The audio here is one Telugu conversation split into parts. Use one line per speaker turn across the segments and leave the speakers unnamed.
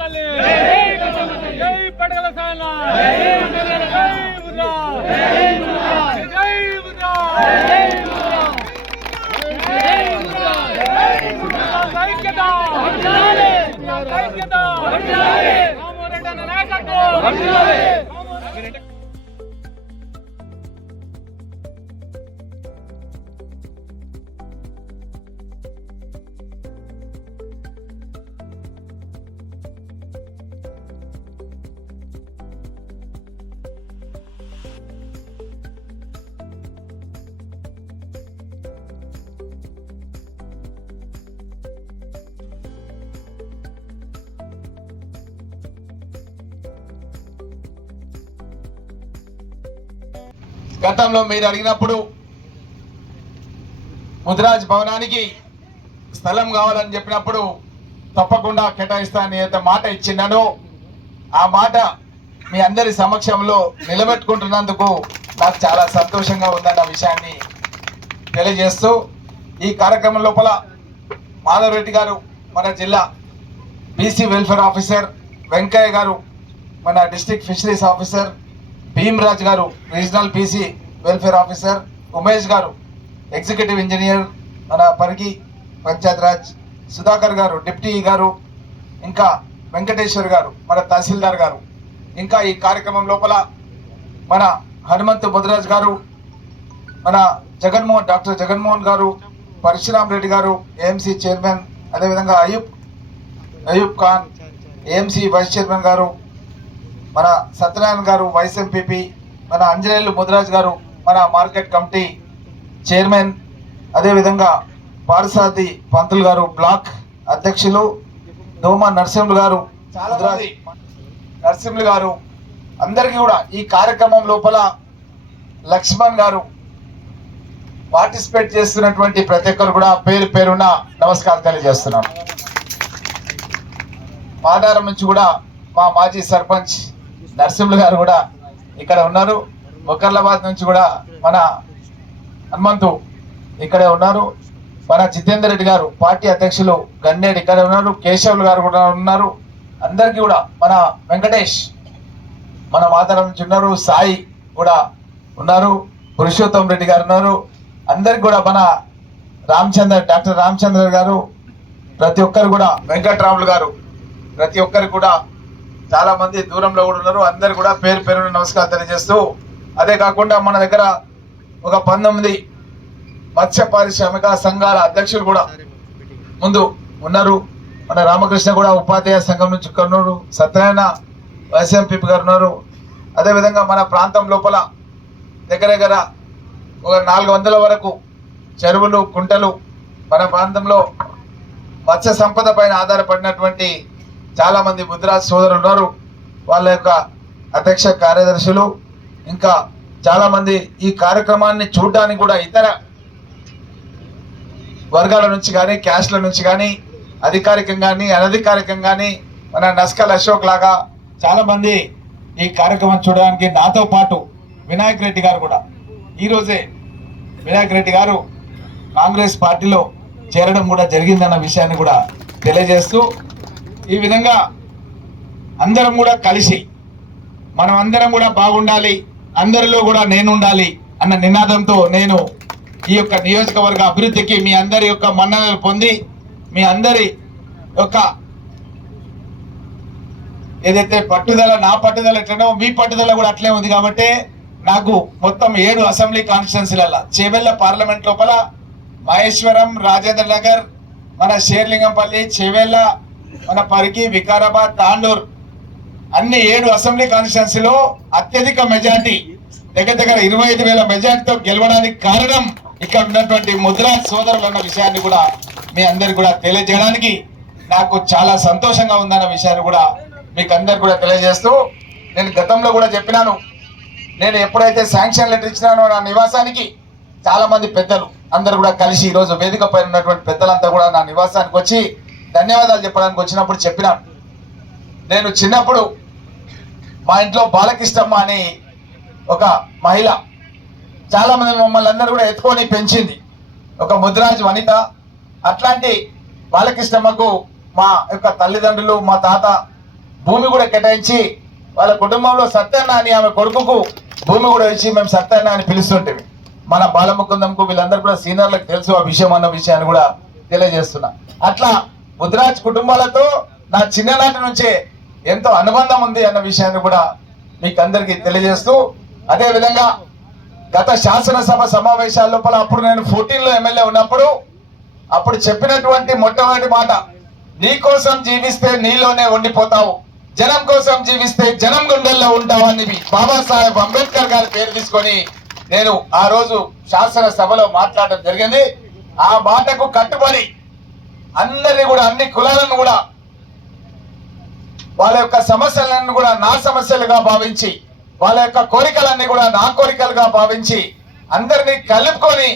తల్లి. జై పడగల సాయన జై ముద్రా జై ముద్రా ఐక్యత ఐక్యత రామరెడ్డి నాయకత్వం.
గతంలో మీరు అడిగినప్పుడు ముదిరాజ్ భవనానికి స్థలం కావాలని చెప్పినప్పుడు తప్పకుండా కేటాయిస్తానని అయితే మాట ఇచ్చినానో. ఆ మాట మీ అందరి సమక్షంలో నిలబెట్టుకుంటున్నందుకు నాకు చాలా సంతోషంగా ఉందన్న విషయాన్ని తెలియజేస్తూ ఈ కార్యక్రమం లోపల మాధవరెడ్డి గారు మన జిల్లా బీసీ వెల్ఫేర్ ఆఫీసర్ వెంకయ్య గారు మన డిస్టిక్ ఫిషరీస్ ఆఫీసర్ భీమ్రాజ్ గారు regional PC welfare officer Umesh గారు ఎగ్జిక్యూటివ్ ఇంజనీర్ మన పరిగి పంచాయత్ రాజ్ సుధాకర్ గారు డిప్టీ గారు ఇంకా వెంకటేశ్వర్ గారు మన తహసీల్దార్ గారు. ఇంకా ఈ కార్యక్రమం లోపల మన హనుమంతు ముదిరాజ్ గారు మన జగన్మోహన్ డాక్టర్ జగన్మోహన్ గారు పరశురామ్ రెడ్డి గారు ఏఎంసీ చైర్మన్ అదేవిధంగా Ayub Ayub Khan AMC vice chairman గారు మన సత్యనారాయణ గారు వైస్ ఎంపీపీ మన అంజనేయులు ముదిరాజ్ గారు మన మార్కెట్ కమిటీ చైర్మన్ అదేవిధంగా పారసాది పంతులు గారు బ్లాక్ అధ్యక్షులు దోమ నరసింహులు గారు ముదిరాజ్ నరసింహులు గారు అందరికీ కూడా ఈ కార్యక్రమం లోపల లక్ష్మణ్ గారు పార్టిసిపేట్ చేస్తున్నటువంటి ప్రతి ఒక్కరు కూడా పేరు పేరున నమస్కారం తెలియజేస్తున్నాను. మాదారం నుంచి కూడా మా మాజీ సర్పంచ్ నరసింహులు గారు కూడా ఇక్కడ ఉన్నారు. మొకర్లాబాద్ నుంచి కూడా మన హనుమంతు ఇక్కడే ఉన్నారు. మన జితేందర్ రెడ్డి గారు పార్టీ అధ్యక్షులు గన్నేడు ఇక్కడ ఉన్నారు. కేశవులు గారు కూడా ఉన్నారు. అందరికీ కూడా మన వెంకటేష్ మన మాతారం నుంచి ఉన్నారు. సాయి కూడా ఉన్నారు. పురుషోత్తం రెడ్డి గారు ఉన్నారు. అందరికి కూడా మన రామచంద్ర డాక్టర్ రామచంద్ర గారు ప్రతి ఒక్కరు కూడా వెంకట్రాములు గారు ప్రతి ఒక్కరు కూడా చాలా మంది దూరంలో కూడా ఉన్నారు. అందరు కూడా పేరు పేరున నమస్కారం తెలియజేస్తూ అదే కాకుండా మన దగ్గర ఒక పంతొమ్మిది మత్స్య పారిశ్రామిక సంఘాల అధ్యక్షులు కూడా ముందు ఉన్నారు. మన రామకృష్ణ కూడా ఉపాధ్యాయ సంఘం నుంచి ఉన్నారు. సత్యనారాయణ వైఎస్ఎంపీ గారు ఉన్నారు. అదేవిధంగా మన ప్రాంతం లోపల దగ్గర దగ్గర ఒక నాలుగు వందల వరకు చెరువులు కుంటలు మన ప్రాంతంలో మత్స్య సంపద పైన ఆధారపడినటువంటి చాలా మంది సోదరులు ఉన్నారు. వాళ్ళ యొక్క అధ్యక్ష కార్యదర్శులు ఇంకా చాలా మంది ఈ కార్యక్రమాన్ని చూడడానికి కూడా ఇతర వర్గాల నుంచి కానీ క్యాస్ట్ల నుంచి కానీ అధికారికంగా కానీ అనధికారికంగా కానీ మన నస్కల్ అశోక్ లాగా చాలా మంది ఈ కార్యక్రమం చూడడానికి నాతో పాటు వినాయక్ రెడ్డి గారు కూడా. ఈరోజే వినాయక్ రెడ్డి గారు కాంగ్రెస్ పార్టీలో చేరడం కూడా జరిగిందన్న విషయాన్ని కూడా తెలియజేస్తూ ఈ విధంగా అందరం కూడా కలిసి మనం అందరం కూడా బాగుండాలి అందరిలో కూడా నేను ఉండాలి అన్న నినాదంతో నేను ఈ యొక్క నియోజకవర్గ అభివృద్ధికి మీ అందరి యొక్క మన్ననలు పొంది మీ అందరి యొక్క ఏదైతే పట్టుదల నా పట్టుదల ఎట్లనో మీ పట్టుదల కూడా అట్లే ఉంది కాబట్టి నాకు మొత్తం ఏడు అసెంబ్లీ కాన్స్టిట్యున్సీల చేవెళ్ళ పార్లమెంట్ లోపల మహేశ్వరం రాజేంద్ర నగర్ మన షేర్లింగంపల్లి చేవెళ్ళ మన పరికి వికారాబాద్ తాండూర్ అన్ని ఏడు అసెంబ్లీ కాన్స్టిట్యున్సీలో అత్యధిక మెజార్టీ దగ్గర దగ్గర ఇరవై ఐదు వేల మెజార్టీతో గెలవడానికి కారణం ఇక్కడ ఉన్నటువంటి ముద్రా సోదరులు అన్న విషయాన్ని కూడా మీ అందరికి కూడా తెలియజేయడానికి నాకు చాలా సంతోషంగా ఉందన్న విషయాన్ని కూడా మీకు అందరికి కూడా తెలియజేస్తూ నేను గతంలో కూడా చెప్పినాను. నేను ఎప్పుడైతే శాంక్షన్ లెటర్ ఇచ్చినానో నా నివాసానికి చాలా మంది పెద్దలు అందరు కూడా కలిసి ఈరోజు వేదిక పైన ఉన్నటువంటి పెద్దలంతా కూడా నా నివాసానికి వచ్చి ధన్యవాదాలు చెప్పడానికి వచ్చినప్పుడు చెప్పిన. నేను చిన్నప్పుడు మా ఇంట్లో బాలకృష్ణమ్మ అని ఒక మహిళ. చాలామంది మమ్మల్ని అందరూ కూడా ఎత్తుకొని పెంచింది. ఒక ముద్రాజ్ వనిత. అట్లాంటి బాలకృష్ణమ్మకు మా యొక్క తల్లిదండ్రులు మా తాత భూమి కూడా కేటాయించి వాళ్ళ కుటుంబంలో సత్యన్న అని ఆమె కొడుకుకు భూమి కూడా ఇచ్చి మేము సత్యన్న అని పిలుస్తుంటేవి మన బాలముకుందంకు వీళ్ళందరూ కూడా సీనియర్లకు తెలుసు ఆ విషయం అన్న విషయాన్ని కూడా తెలియజేస్తున్నా. అట్లా ముద్రాజ్ కుటుంబాలతో నా చిన్ననాటి నుంచే ఎంతో అనుబంధం ఉంది అన్న విషయాన్ని కూడా మీకు అందరికీ తెలియజేస్తూ అదేవిధంగా గత శాసనసభ సమావేశాల లోపల అప్పుడు నేను 14 లో ఎమ్మెల్యే ఉన్నప్పుడు అప్పుడు చెప్పినటువంటి మొట్టమొదటి మాట నీ కోసం జీవిస్తే నీలోనే ఉండిపోతావు జనం కోసం జీవిస్తే జనం గుండెల్లో ఉంటావు అని బాబాసాహెబ్ అంబేద్కర్ గారి పేరు తీసుకొని నేను ఆ రోజు శాసనసభలో మాట్లాడడం జరిగింది. ఆ మాటకు కట్టుబడి అందరినీ కూడా అన్ని కులాలను కూడా వాళ్ళ యొక్క సమస్యలను కూడా నా సమస్యలుగా భావించి వాళ్ళ యొక్క కోరికలన్నీ కూడా నా కోరికలుగా భావించి అందరినీ కలుపుకొని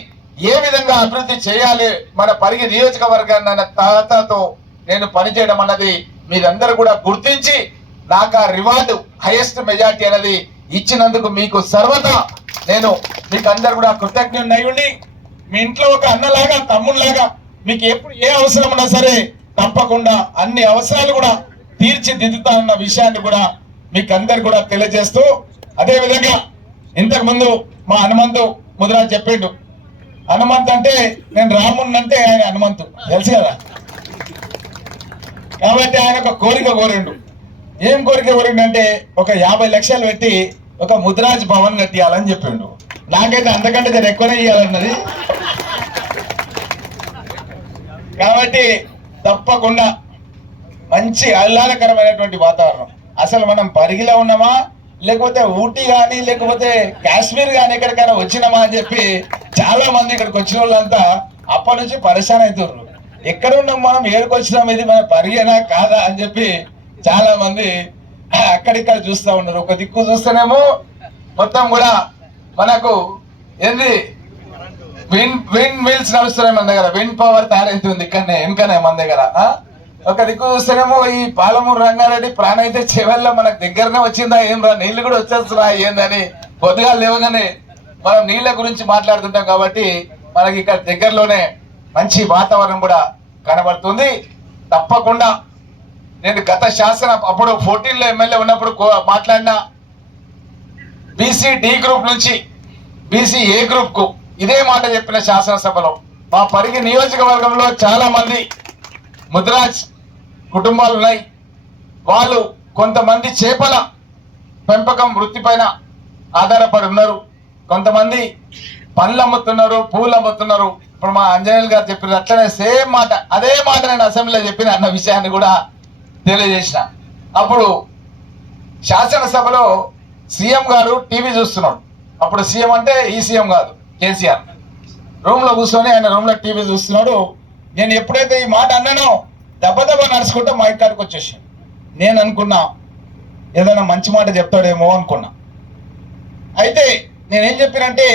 ఏ విధంగా అభివృద్ధి చేయాలి మన పరిగి నియోజకవర్గాన్ని అన్న తాతతో నేను పనిచేయడం అన్నది మీరందరూ కూడా గుర్తించి నాకు ఆ రివార్డు హైయెస్ట్ మెజార్టీ అనేది ఇచ్చినందుకు మీకు సర్వదా నేను మీకు అందరు కూడా కృతజ్ఞుడినై మీ ఇంట్లో ఒక అన్నలాగా తమ్ముళ్ళలాగా మీకు ఎప్పుడు ఏ అవసరం ఉన్నా సరే తప్పకుండా అన్ని అవసరాలు కూడా తీర్చిదిద్దుతానన్న విషయాన్ని కూడా మీకు అందరు కూడా తెలియజేస్తూ అదే విధంగా ఇంతకు ముందు మా హనుమంతు ముదిరాజ్ చెప్పిండు. హనుమంత్ అంటే నేను రాముణ్ణి అంటే ఆయన హనుమంతు. తెలుసు కదా? కాబట్టి ఆయన ఒక కోరిక కోరిండు. ఏం కోరిక కోరిండు అంటే ఒక యాభై లక్షలు పెట్టి ఒక ముద్రాజ్ భవన్ కట్టియాలని చెప్పిండు. నాకైతే అంతకంటే నేను ఎక్కువనే ఇవ్వాలన్నది కాబట్టి తప్పకుండా మంచి ఆహ్లాదకరమైనటువంటి వాతావరణం. అసలు మనం పరిగిలో ఉన్నామా? లేకపోతే ఊటీ కానీ లేకపోతే కాశ్మీర్ కానీ ఎక్కడికైనా వచ్చినామా అని చెప్పి చాలా మంది ఇక్కడికి వచ్చిన వాళ్ళంతా అప్పటి నుంచి పరిశాన్ అవుతున్నారు ఎక్కడ ఉన్నాం మనం? ఏడుకొచ్చినాం ఇది మన పరిగేనా? కాదా? అని చెప్పి చాలా మంది అక్కడిక్కడ చూస్తా ఉన్నారు. ఒక దిక్కు చూస్తేనేమో మొత్తం కూడా మనకు ఏంది? విండ్ విండ్ మిల్స్ నడుస్తున్నాయి మన దగ్గర విండ్ పవర్ తయారైతుంది ఇక్కడనే వెనుకనే మన దగ్గర ఒక దిక్కు చూస్తేనేమో ఈ పాలమూరు రంగారెడ్డి ప్రాణం అయితే చెవెల్లో మనకు దగ్గరనే వచ్చిందా ఏం రా నీళ్ళు కూడా వచ్చేస్తున్నా ఏందని పొద్దుగా లేవగానే మనం నీళ్ళ గురించి మాట్లాడుతుంటాం కాబట్టి మనకి ఇక్కడ దగ్గరలోనే మంచి వాతావరణం కూడా కనబడుతుంది. తప్పకుండా నేను గత శాసన అప్పుడు 14 లో ఎమ్మెల్యే ఉన్నప్పుడు మాట్లాడిన బీసీ డి గ్రూప్ నుంచి బీసీ ఏ గ్రూప్కు ఇదే మాట చెప్పిన శాసనసభలో మా పరిగి నియోజకవర్గంలో చాలా మంది ముద్రాజ్ కుటుంబాలు ఉన్నాయి. వాళ్ళు కొంతమంది చేపల పెంపకం వృత్తిపైన ఆధారపడి ఉన్నారు. కొంతమంది పండ్లు అమ్ముతున్నారు పూలు అమ్ముతున్నారు. ఇప్పుడు మా అంజనేయులు గారు చెప్పిన అట్లనే సేమ్ మాట అదే మాట నేను అసెంబ్లీలో చెప్పిన అన్న విషయాన్ని కూడా తెలియజేసిన. అప్పుడు శాసనసభలో సీఎం గారు టీవీ చూస్తున్నాడు. అప్పుడు సీఎం అంటే ఈ సీఎం కాదు. కేసీఆర్. రూమ్లో కూర్చొని ఆయన రూమ్లో టీవీ చూస్తున్నాడు. నేను ఎప్పుడైతే ఈ మాట అన్నానో దెబ్బ దెబ్బ నడుచుకుంటే మా ఇక్కడికి వచ్చేసి నేను అనుకున్నా ఏదైనా మంచి మాట చెప్తాడేమో అనుకున్నా. అయితే నేనేం చెప్పినంటే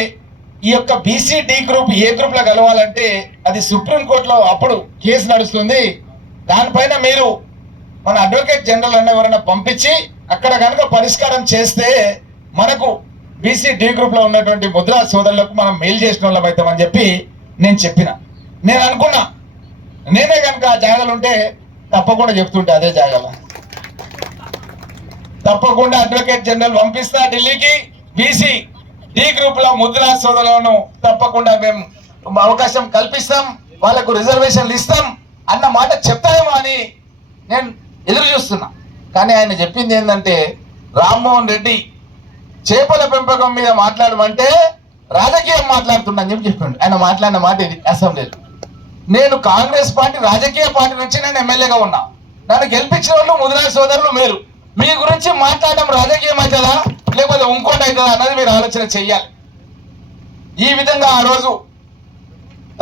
ఈ యొక్క బీసీ డి గ్రూప్ ఏ గ్రూప్లో కలవాలంటే అది సుప్రీం కోర్టులో అప్పుడు కేసు నడుస్తుంది. దానిపైన మీరు మన అడ్వకేట్ జనరల్ అన్న ఎవరైనా పంపించి అక్కడ కనుక పరిష్కారం చేస్తే మనకు బీసీ డి గ్రూప్లో ఉన్నటువంటి ముద్రా సోదరులకు మనం మెయిల్ చేసిన వాళ్ళం అవుతామని చెప్పి నేను చెప్పిన. నేను అనుకున్నా. నేనే కనుక ఆ జాగాలు ఉంటే తప్పకుండా చెప్తుంటే అదే జాగాల. తప్పకుండా అడ్వకేట్ జనరల్ పంపిస్తా ఢిల్లీకి. బీసీ డి గ్రూప్లో ముద్రా సోదరులను తప్పకుండా మేము అవకాశం కల్పిస్తాం. వాళ్ళకు రిజర్వేషన్లు ఇస్తాం అన్న మాట చెప్తాయేమో అని నేను ఎదురు చూస్తున్నా. కానీ ఆయన చెప్పింది ఏంటంటే రామ్మోహన్ రెడ్డి చేపల పెంపకం మీద మాట్లాడమంటే రాజకీయం మాట్లాడుతున్నాను అని చెప్పి చెప్పిండు. ఆయన మాట్లాడిన మాట ఇది. అసెంబ్లీలో నేను కాంగ్రెస్ పార్టీ రాజకీయ పార్టీ నుంచి నేను ఎమ్మెల్యేగా ఉన్నా. నన్ను గెలిపించిన వాళ్ళు ముదిరాజ్ సోదరులు మీరు. మీ గురించి మాట్లాడడం రాజకీయం అవుతుందా? లేకపోతే ఇంకోటి అవుతుందా అన్నది మీరు ఆలోచన చెయ్యాలి. ఈ విధంగా ఆ రోజు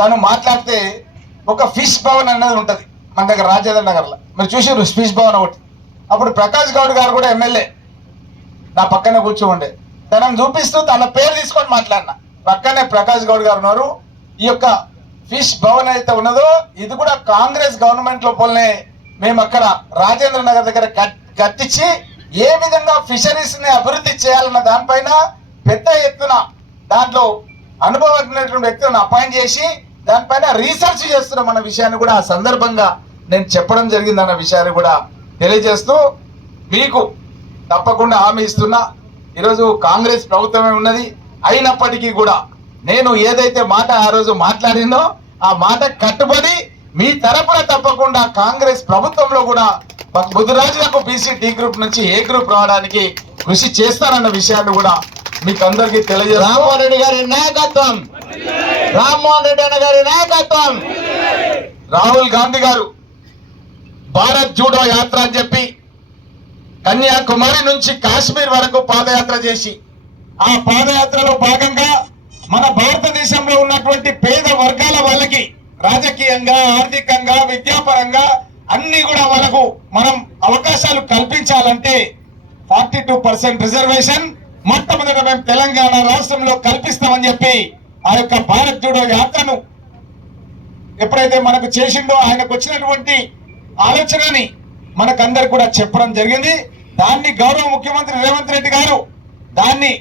తను మాట్లాడితే ఒక ఫిష్ భవన్ అన్నది ఉంటుంది. మన దగ్గర రాజేంద్ర నగర్లో. మీరు చూసారు ఫిష్ భవన్ ఒకటి. అప్పుడు ప్రకాష్ గౌడ్ గారు కూడా ఎమ్మెల్యే. నా పక్కనే కూర్చోండే. తనను చూపిస్తూ తన పేరు తీసుకొని మాట్లాడినా. పక్కనే ప్రకాష్ గౌడ్ గారు ఉన్నారు. ఈ యొక్క ఫిష్ భవన్ అయితే ఉన్నదో ఇది కూడా కాంగ్రెస్ గవర్నమెంట్ లోపలనే మేము అక్కడ రాజేంద్ర నగర్ దగ్గర కట్- కట్టించి ఏ విధంగా ఫిషరీస్ని అభివృద్ధి చేయాలన్న దానిపైన పెద్ద ఎత్తున దాంట్లో అనుభవజ్ఞటువంటి వ్యక్తులను అపాయింట్ చేసి దానిపైన రీసెర్చ్ చేస్తున్నాం అన్న విషయాన్ని కూడా ఆ సందర్భంగా నేను చెప్పడం జరిగింది అన్న విషయాన్ని కూడా తెలియజేస్తూ మీకు తప్పకుండా హామీ ఇస్తున్నా. ఈరోజు కాంగ్రెస్ ప్రభుత్వమే ఉన్నది. అయినప్పటికీ కూడా నేను ఏదైతే మాట ఆ రోజు మాట్లాడిందో ఆ మాట కట్టుబడి మీ తరపున తప్పకుండా కాంగ్రెస్ ప్రభుత్వంలో కూడా బుద్ధరాజులకు బీసీ డి గ్రూప్ నుంచి ఏ గ్రూప్ రావడానికి కృషి చేస్తానన్న విషయాన్ని కూడా మీకు అందరికీ తెలియజేస్తాం
రామ్మోహన్ రెడ్డి గారి నాయకత్వం. రామ్మోహన్ రెడ్డి అన్న గారి నాయకత్వం.
రాహుల్ గాంధీ గారు భారత్ జూడో యాత్ర అని చెప్పి కన్యాకుమారి నుంచి కాశ్మీర్ వరకు పాదయాత్ర చేసి ఆ పాదయాత్రలో భాగంగా మన భారతదేశంలో ఉన్నటువంటి పేద వర్గాల వాళ్ళకి రాజకీయంగా ఆర్థికంగా విద్యాపరంగా అన్ని కూడా వాళ్ళకు మనం అవకాశాలు కల్పించాలంటే ఫార్టీ టూ పర్సెంట్ రిజర్వేషన్ మొట్టమొదట మేము తెలంగాణ రాష్ట్రంలో కల్పిస్తామని చెప్పి ఆ యొక్క భారత్ జూడో యాత్రను ఎప్పుడైతే మనకు చేసిండో ఆయనకు వచ్చినటువంటి ఆలోచనని మనకందరికి కూడా చెప్పడం జరిగింది. దాన్ని గౌరవ ముఖ్యమంత్రి రేవంత్ రెడ్డి గారు దాన్ని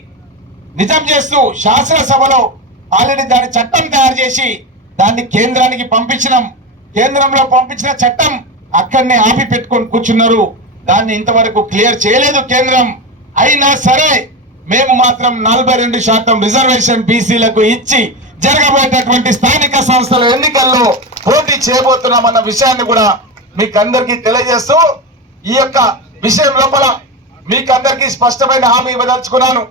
నిజం చేస్తూ శాసనసభలో ఆల్రెడీ దాని చట్టం తయారు చేసి దాన్ని కేంద్రానికి పంపించినాం. కేంద్రంలో పంపించిన చట్టం అక్కడనే ఆపి పెట్టుకొని కూర్చున్నారు. దాన్ని ఇంతవరకు క్లియర్ చేయలేదు కేంద్రం. అయినా సరే మేము మాత్రం నలభై రెండు శాతం రిజర్వేషన్ బీసీలకు ఇచ్చి జరగబోయేటటువంటి స్థానిక సంస్థల ఎన్నికల్లో పోటీ చేయబోతున్నామన్న విషయాన్ని కూడా మీకు అందరికీ తెలియజేస్తూ ఈ యొక్క విషయం లోపల మీకు అందరికీ స్పష్టమైన హామీ ఇవ్వదలుచుకున్నాను.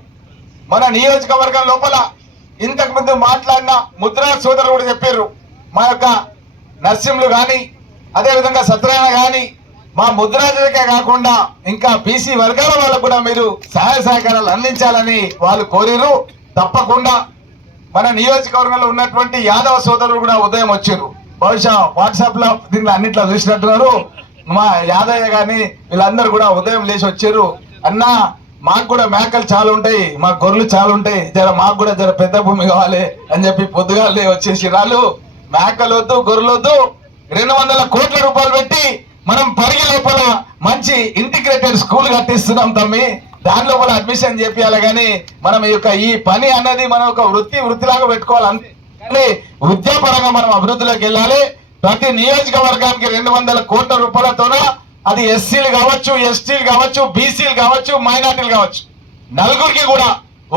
మన నియోజకవర్గం లోపల ఇంతకు ముందు మాట్లాడిన ముద్రా సోదరులు కూడా చెప్పారు మా యొక్క నర్సింహులు కానీ అదేవిధంగా సత్యనారాయణ కానీ మా ముద్రాజులకే కాకుండా ఇంకా బీసీ వర్గాల వాళ్ళకు కూడా మీరు సహాయ సహకారాలు అందించాలని వాళ్ళు కోరారు తప్పకుండా మన నియోజకవర్గంలో ఉన్నటువంటి యాదవ సోదరులు కూడా ఉదయం వచ్చారు బహుశా వాట్సాప్లో దీన్ని అన్నిట్లో చూసినట్టున్నారు. మా యాదయ్య గాని వీళ్ళందరూ కూడా ఉదయం లేచి వచ్చారు. అన్నా మాకు కూడా మేకలు చాలా ఉంటాయి మా గొర్రెలు చాలా ఉంటాయి జర మాకు కూడా జర పెద్ద భూమి కావాలి అని చెప్పి పొద్దుగాలే వచ్చేసి రాళ్ళు. మేకలు వద్దు గొర్రెలు వద్దు రెండు వందల కోట్ల రూపాయలు పెట్టి మనం పరిగి లోపల మంచి ఇంటిగ్రేటెడ్ స్కూల్ కట్టిస్తున్నాం తమ్మి. దాని లోపల అడ్మిషన్ చేపియాలి కానీ మనం ఈ యొక్క ఈ పని అన్నది మనం ఒక వృత్తి వృత్తిలాగా పెట్టుకోవాలి. అంతే కానీ విద్యాపరంగా మనం అభివృద్ధిలోకి వెళ్ళాలి. ప్రతి నియోజకవర్గానికి రెండు వందల కోట్ల రూపాయలతోన అది ఎస్సీలు కావచ్చు ఎస్టీలు కావచ్చు బీసీలు కావచ్చు మైనార్టీలు కావచ్చు. నలుగురికి కూడా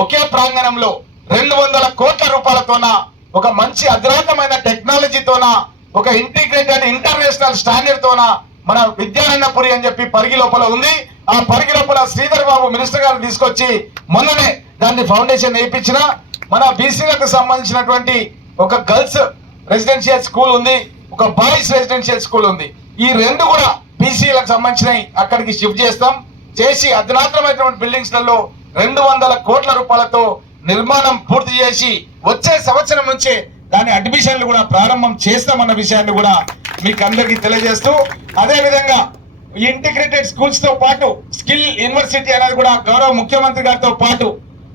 ఒకే ప్రాంగణంలో రెండు వందల కోట్ల రూపాయలతోన ఒక మంచి అధునాతమైన టెక్నాలజీతోన ఒక ఇంటిగ్రేటెడ్ ఇంటర్నేషనల్ స్టాండర్డ్ తోన మన విద్యారణ్యపురి అని చెప్పి పరిగి లోపల ఉంది. ఆ పరిగి లోపల శ్రీధర్ బాబు మినిస్టర్ గారు తీసుకొచ్చి మొన్ననే దాన్ని ఫౌండేషన్ వేయించిన. మన బీసీలకు సంబంధించినటువంటి ఒక గర్ల్స్ రెసిడెన్షియల్ స్కూల్ ఉంది ఒక బాయ్స్ రెసిడెన్షియల్ స్కూల్ ఉంది. ఈ రెండు కూడా బీసీలకు సంబంధించినవి అక్కడికి షిఫ్ట్ చేస్తాం. చేసి అధునాతనమైనటువంటి బిల్డింగ్స్లలో రెండు వందల కోట్ల రూపాయలతో నిర్మాణం పూర్తి చేసి వచ్చే సంవత్సరం నుంచే దాని అడ్మిషన్లు కూడా ప్రారంభం చేస్తామన్న విషయాన్ని కూడా మీకు అందరికీ తెలియజేస్తూ అదేవిధంగా ఈ ఇంటిగ్రేటెడ్ స్కూల్స్తో పాటు స్కిల్ యూనివర్సిటీ అనేది కూడా గౌరవ ముఖ్యమంత్రి గారితో పాటు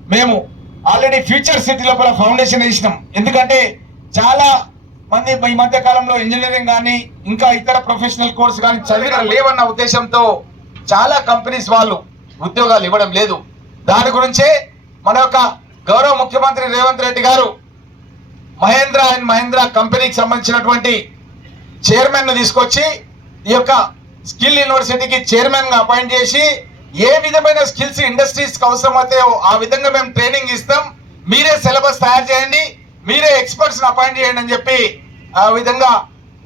మేము ఆల్రెడీ ఫ్యూచర్ సిటీ లోపల ఫౌండేషన్ వేసినాం. ఎందుకంటే చాలా మంది ఈ మధ్య కాలంలో ఇంజనీరింగ్ కానీ ఇంకా ఇతర ప్రొఫెషనల్ కోర్స్ కానీ చదివిన లేవన్న ఉద్దేశంతో చాలా కంపెనీస్ వాళ్ళు ఉద్యోగాలు ఇవ్వడం లేదు. దాని గురించే మన యొక్క గౌరవ ముఖ్యమంత్రి రేవంత్ రెడ్డి గారు మహేంద్ర అండ్ మహేంద్ర కంపెనీకి సంబంధించినటువంటి చైర్మన్ను తీసుకొచ్చి ఈ యొక్క స్కిల్ యూనివర్సిటీకి చైర్మన్గా అపాయింట్ చేసి ఏ విధమైన స్కిల్స్ ఇండస్ట్రీస్కి అవసరమైతే ఆ విధంగా మేము ట్రైనింగ్ ఇస్తాం. మీరే సిలబస్ తయారు చేయండి. మీరే ఎక్స్పర్ట్స్ అపాయింట్ చేయండి అని చెప్పి ఆ విధంగా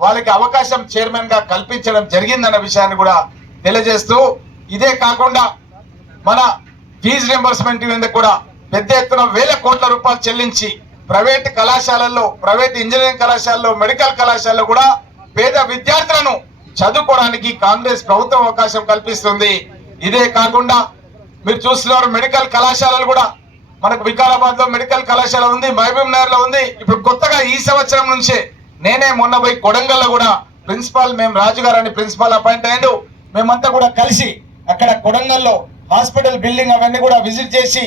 వాళ్ళకి అవకాశం చైర్మన్గా కల్పించడం జరిగిందన్న విషయాన్ని కూడా తెలియజేస్తూ ఇదే కాకుండా మన ఫీజు రింబర్స్మెంట్ మీద కూడా పెద్ద ఎత్తున వేల కోట్ల రూపాయలు చెల్లించి ప్రైవేట్ కళాశాలల్లో ప్రైవేట్ ఇంజనీరింగ్ కళాశాలలో మెడికల్ కళాశాలలో కూడా పేద విద్యార్థులను చదువుకోవడానికి కాంగ్రెస్ ప్రభుత్వం అవకాశం కల్పిస్తుంది. ఇదే కాకుండా మీరు చూస్తున్నారు మెడికల్ కళాశాలలు కూడా. మనకు వికారాబాద్లో మెడికల్ కళాశాల ఉంది మహబూబ్ నగర్లో ఉంది. ఇప్పుడు కొత్తగా ఈ సంవత్సరం నుంచే నేనే మొన్న పోయి కొడంగల్లో కూడా ప్రిన్సిపాల్ మేము రాజుగారు అని ప్రిన్సిపాల్ అపాయింట్ అయ్యాడు. మేమంతా కూడా కలిసి అక్కడ కొడంగల్లో హాస్పిటల్ బిల్డింగ్ అవన్నీ కూడా విజిట్ చేసి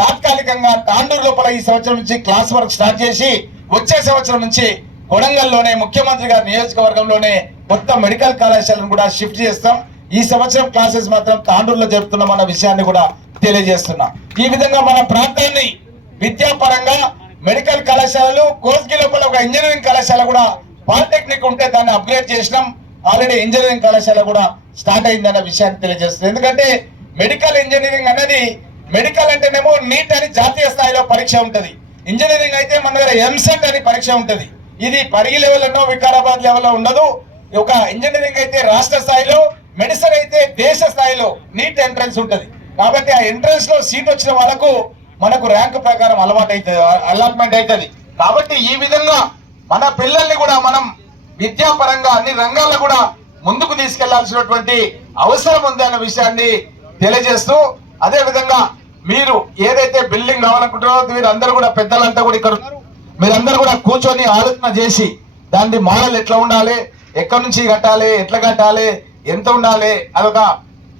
తాత్కాలికంగా తాండూరు లోపల ఈ సంవత్సరం నుంచి క్లాస్ వర్క్ స్టార్ట్ చేసి వచ్చే సంవత్సరం నుంచి కొడంగల్లోనే ముఖ్యమంత్రి గారి నియోజకవర్గంలోనే కొత్త మెడికల్ కళాశాలను కూడా షిఫ్ట్ చేస్తాం. ఈ సంవత్సరం క్లాసెస్ మాత్రం తాండూరులో జరుపుతున్నాం అన్న విషయాన్ని కూడా తెలియజేస్తున్నా. ఈ విధంగా మన ప్రాంతాన్ని విద్యాపరంగా మెడికల్ కళాశాలలు కోస్కి లోపల ఒక ఇంజనీరింగ్ కళాశాల కూడా పాలిటెక్నిక్ ఉంటే దాన్ని అప్గ్రేడ్ చేసినాం. ఆల్రెడీ ఇంజనీరింగ్ కళాశాల కూడా స్టార్ట్ అయిందన్న విషయాన్ని తెలియజేస్తుంది ఎందుకంటే మెడికల్ ఇంజనీరింగ్ అనేది మెడికల్ అంటేనేమో నీట్ అని జాతీయ స్థాయిలో పరీక్ష ఉంటుంది. ఇంజనీరింగ్ అయితే మన దగ్గర ఎంసెట్ అని పరీక్ష ఉంటుంది. ఇది పరిగి లెవెల్లో వికారాబాద్ లెవెల్లో ఉండదు. ఒక ఇంజనీరింగ్ అయితే రాష్ట్ర స్థాయిలో మెడిసిన్ అయితే దేశ స్థాయిలో నీట్ ఎంట్రన్స్ ఉంటుంది. కాబట్టి ఆ ఎంట్రన్స్లో సీట్ వచ్చిన వాళ్ళకు మనకు ర్యాంక్ ప్రకారం అలవాటు అవుతుంది అలాట్మెంట్ అవుతుంది కాబట్టి ఈ విధంగా మన పిల్లల్ని కూడా మనం విద్యాపరంగా అన్ని రంగాల్లో కూడా ముందుకు తీసుకెళ్ళాల్సినటువంటి అవసరం ఉంది అన్న విషయాన్ని తెలియజేస్తూ అదే విధంగా మీరు ఏదైతే బిల్డింగ్ కావాలనుకుంటున్నారో మీరు అందరూ కూడా పెద్దలంతా కూడా ఇక్కడ మీరందరూ కూడా కూర్చొని ఆలోచన చేసి దాని మోడల్ ఎట్లా ఉండాలి ఎక్కడి నుంచి కట్టాలి ఎట్లా కట్టాలి ఎంత ఉండాలి అదొక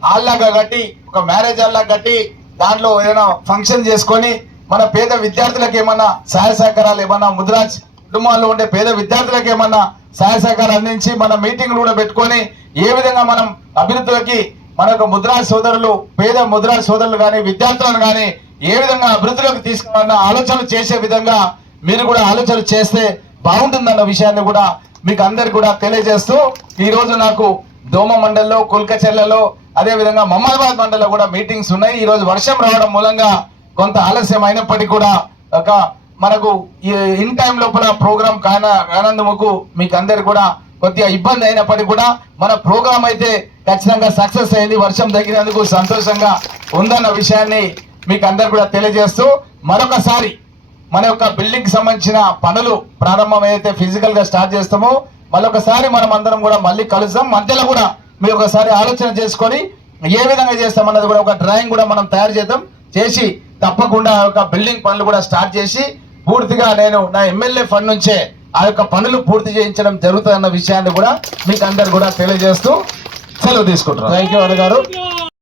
హాల్ లాగా కట్టి ఒక మ్యారేజ్ హాల్ లాగా కట్టి దాంట్లో ఏదైనా ఫంక్షన్ చేసుకొని మన పేద విద్యార్థులకు ఏమన్నా సహాయ సహకారాలు ఏమన్నా ముద్రాజ్ కుటుంబాల్లో ఉండే పేద విద్యార్థులకు ఏమన్నా సహాయ సహకారాలు అందించి మన మీటింగ్లు కూడా పెట్టుకొని ఏ విధంగా మనం అభివృద్ధులకి మనకు ముద్రా సోదరులు పేద ముద్రా సోదరులు కానీ విద్యార్థులను కానీ ఏ విధంగా అభివృద్ధిలోకి తీసుకున్న ఆలోచనలు చేసే విధంగా మీరు కూడా ఆలోచనలు చేస్తే బాగుంటుందన్న విషయాన్ని కూడా మీకు అందరికి కూడా తెలియజేస్తూ ఈరోజు నాకు దోమ మండల్లో కుల్కచెర్లలో అదేవిధంగా మహమ్మదాబాద్ మండల్లో కూడా మీటింగ్స్ ఉన్నాయి. ఈరోజు వర్షం రావడం మూలంగా కొంత ఆలస్యం అయినప్పటికీ కూడా ఒక మనకు ఈ ఇన్ టైం లోపల ప్రోగ్రాం కాన కానందుకు మీకు అందరు కూడా కొద్దిగా ఇబ్బంది అయినప్పటికీ కూడా మన ప్రోగ్రామ్ అయితే ఖచ్చితంగా సక్సెస్ అయింది. వర్షం తగ్గినందుకు సంతోషంగా ఉందన్న విషయాన్ని మీకు అందరు కూడా తెలియజేస్తూ మరొకసారి మన యొక్క బిల్డింగ్ సంబంధించిన పనులు ప్రారంభం ఏదైతే ఫిజికల్గా స్టార్ట్ చేస్తామో. మళ్ళొకసారి మనం అందరం కూడా మళ్ళీ కలుస్తాం మధ్యలో కూడా మీరు ఒకసారి ఆలోచన చేసుకొని ఏ విధంగా చేస్తామన్నది కూడా ఒక డ్రాయింగ్ కూడా మనం తయారు చేద్దాం. చేసి తప్పకుండా ఆ యొక్క బిల్డింగ్ పనులు కూడా స్టార్ట్ చేసి పూర్తిగా నేను నా ఎమ్మెల్యే ఫండ్ నుంచే ఆ యొక్క పనులు పూర్తి చేయించడం జరుగుతుందన్న విషయాన్ని కూడా మీకు అందరు కూడా తెలియజేస్తూ సెలవు తీసుకుంటున్నాను. థ్యాంక్ యూ గారు